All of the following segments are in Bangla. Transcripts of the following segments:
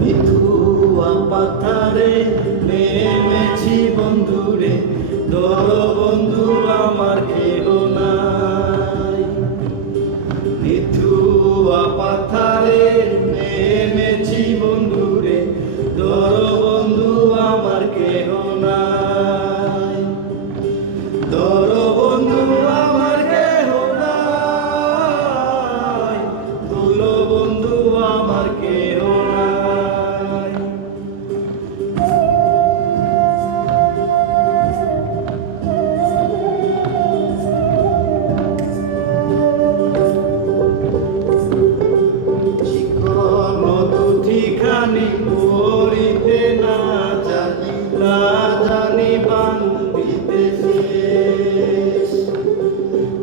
মিথুয়া পাথারে নেমেছি বন্ধুরে, ধর বন্ধু আমার কেহ নাই। মিথুয়া পাথারে নেমেছি বন্ধুরে, ধর বন্ধু আমার কেহ নাই। ধর বন্ধু আমার কেহ নাই, তুলো বন্ধু আমার কেহ নাই। চিকন দুটিখানি পড়িতে না জানি, না জানি বান্ধিতে শেষ।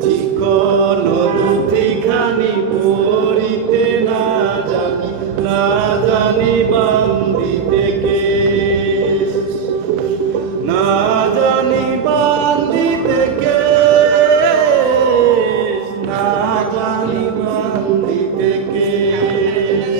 চিকন দুটিখানি পড়িতে না জানি, না জানি বান্ধিতে কেশ। না জানি বান্ধিতে কেশ, না জানি বান্ধিতে কেশ।